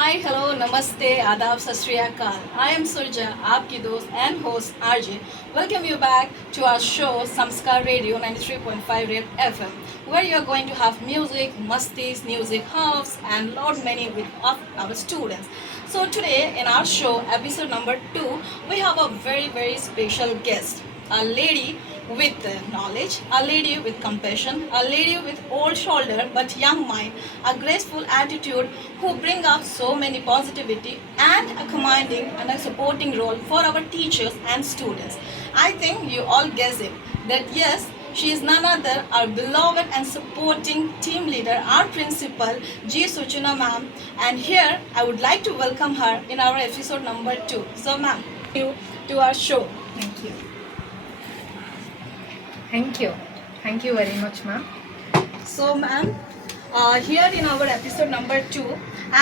Hi hello नमस्ते आदाब सत श्री अकाल आई एम सुरजा आपकी दोस्त and host RJ welcome you back to our show Samskar Radio 93.5 Red FM where you are going to have music, musties, music house and lot many with our students. So today in our show episode number 2 we have a very special guest, a lady with knowledge, a lady with compassion, a lady with old shoulder but young mind, a graceful attitude who bring up so many positivity and a commanding and a supporting role for our teachers and students. I think you all guess it that yes, she is none other our beloved and supporting team leader, our principal G. Suchana ma'am. And here I would like to welcome her in our episode number 2. So ma'am, you to our show. Thank you. Thank you. Thank you very much, ma'am. So, ma'am, here in our episode number 2,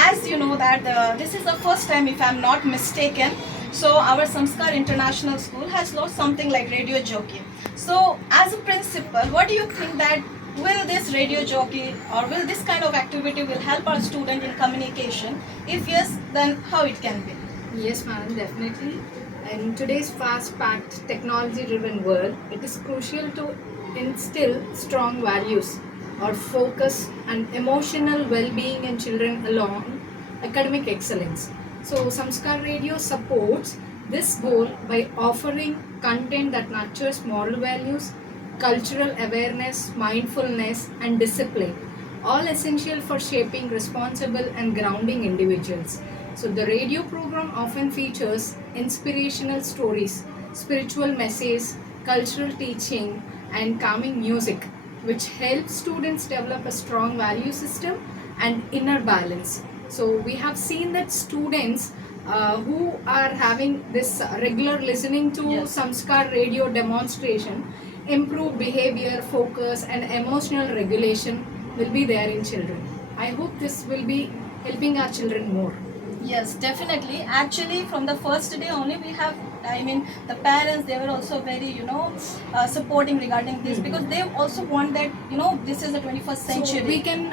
as you know that this is the first time, if I'm not mistaken, so our Samskar International School has lost something like radio jockey. So, as a principal, what do you think that will this radio jockey or will this kind of activity will help our student in communication? If yes, then how it can be? Yes, ma'am, definitely. In today's fast-packed, technology-driven world, it is crucial to instill strong values or focus and emotional well-being in children along academic excellence. So, Samskar Radio supports this goal by offering content that nurtures moral values, cultural awareness, mindfulness, and discipline, all essential for shaping responsible and grounding individuals. So, the radio program often features inspirational stories, spiritual messages, cultural teaching, and calming music, which helps students develop a strong value system and inner balance. So, we have seen that students who are having this regular listening to Yes. Samskar radio demonstration improve behavior, focus, and emotional regulation will be there in children. I hope this will be helping our children more. Yes, definitely. Actually, from the first day only, we have. I mean, the parents they were also very, supporting regarding this because they also want that this is the 21st century. So we can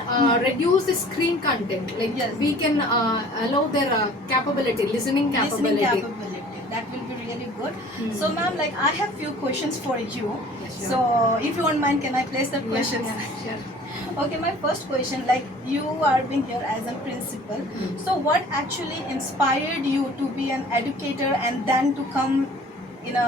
reduce the screen content. Like Yes. we can allow their capability, listening listening capability. capability. That will be really good. Hmm. So, ma'am, like I have few questions for you. Yes, sure. So, if you don't mind, can I place the Yes, questions? sure. Okay, my first question, like you are being here as a principal, so what actually inspired you to be an educator and then to come in a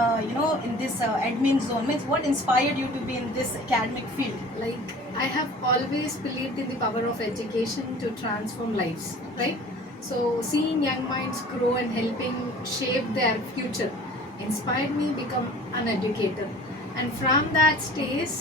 in this admin zone? Means what inspired you to be in this academic field? Like I have always believed in the power of education to transform lives, right? So seeing young minds grow and helping shape their future inspired me become an educator. And from that stage,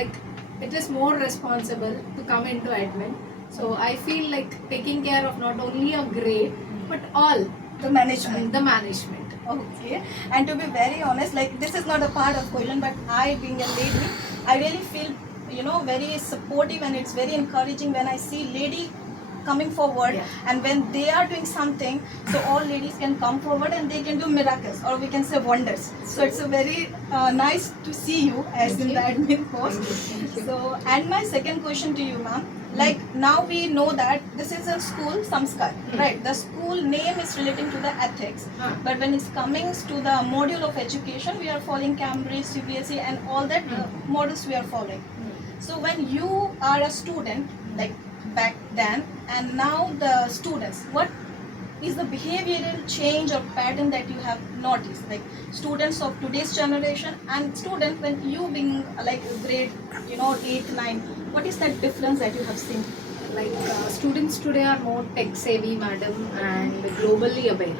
like it is more responsible to come into admin. So I feel like taking care of not only a grade but all The management. the management. Okay, and to be very honest, like this is not a part of question, but I, being a lady, I really feel very supportive and it's very encouraging when I see lady coming forward. Yeah. And when they are doing something, so all ladies can come forward and they can do miracles or we can say wonders. So it's a very nice to see you as Thank in you. the admin post. Thank you. So, and my second question to you, ma'am, like now we know that this is a school Samskar, right? The school name is relating to the ethics, Huh. but when it's coming to the module of education, we are following Cambridge, CBSE, and all that models we are following. So when you are a student, like back then, and now the students, what is the behavioral change or pattern that you have noticed? Like students of today's generation and student when you being like grade, 8, 9, what is that difference that you have seen? Like students today are more tech savvy, madam, and globally aware.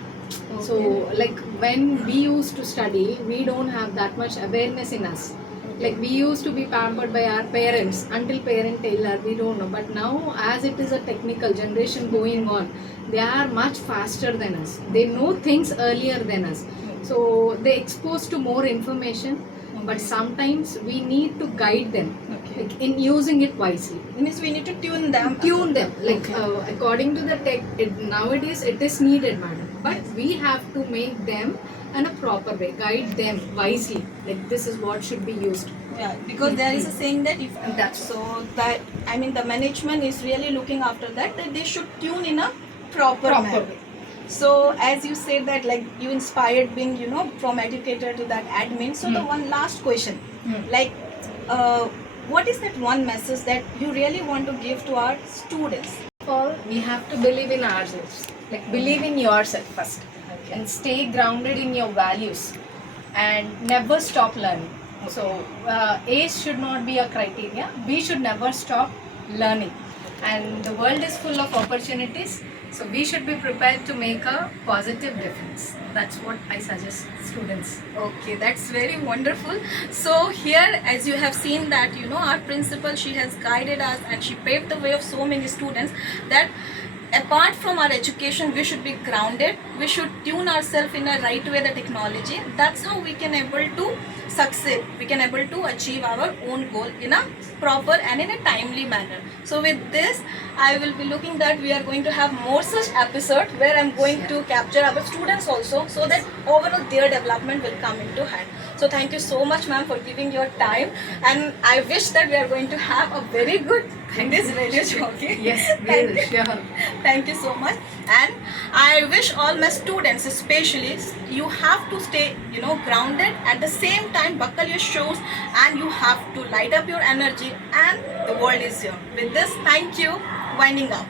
So like when we used to study, we don't have that much awareness in us. Like we used to be pampered by our parents until parent tell us, we don't know. But now as it is a technical generation going on, they are much faster than us. They know things earlier than us. So they exposed to more information, but sometimes we need to guide them Okay. like in using it wisely. It means we need to tune them. Tune them like Okay. according to the tech nowadays it is needed, madam, but Yes. we have to make them in a proper way, guide them wisely, like this is what should be used. Yeah, because there is a saying that if That's so that I mean the management is really looking after that they should tune in a proper Proper manner. way. So as you said that like you inspired being, you know, from educator to that admin. So the one last question, like what is that one message that you really want to give to our students? All we have to believe in ourselves, like believe in yourself first, and stay grounded in your values, and never stop learning. So age should not be a criteria. We should never stop learning, and the world is full of opportunities. So we should be prepared to make a positive difference. That's what I suggest students. Okay, that's very wonderful. So here, as you have seen that, you know, our principal, she has guided us and she paved the way of so many students that apart from our education, we should be grounded. We should tune ourselves in a right way the technology. That's how we can able to succeed. We can able to achieve our own goal in a proper and in a timely manner. So with this, I will be looking that we are going to have more such episode where I'm going to capture our students also, so that overall their development will come into hand. So thank you so much, ma'am, for giving your time, and I wish that we are going to have a very good in this radio show. Okay? Yes, we Thank will, you. sure. Thank you so much, and I wish all my students, especially, you have to stay, you know, grounded. At the same time, buckle your shoes, and you have to light up your energy. And the world is here. With this, thank you. Winding up.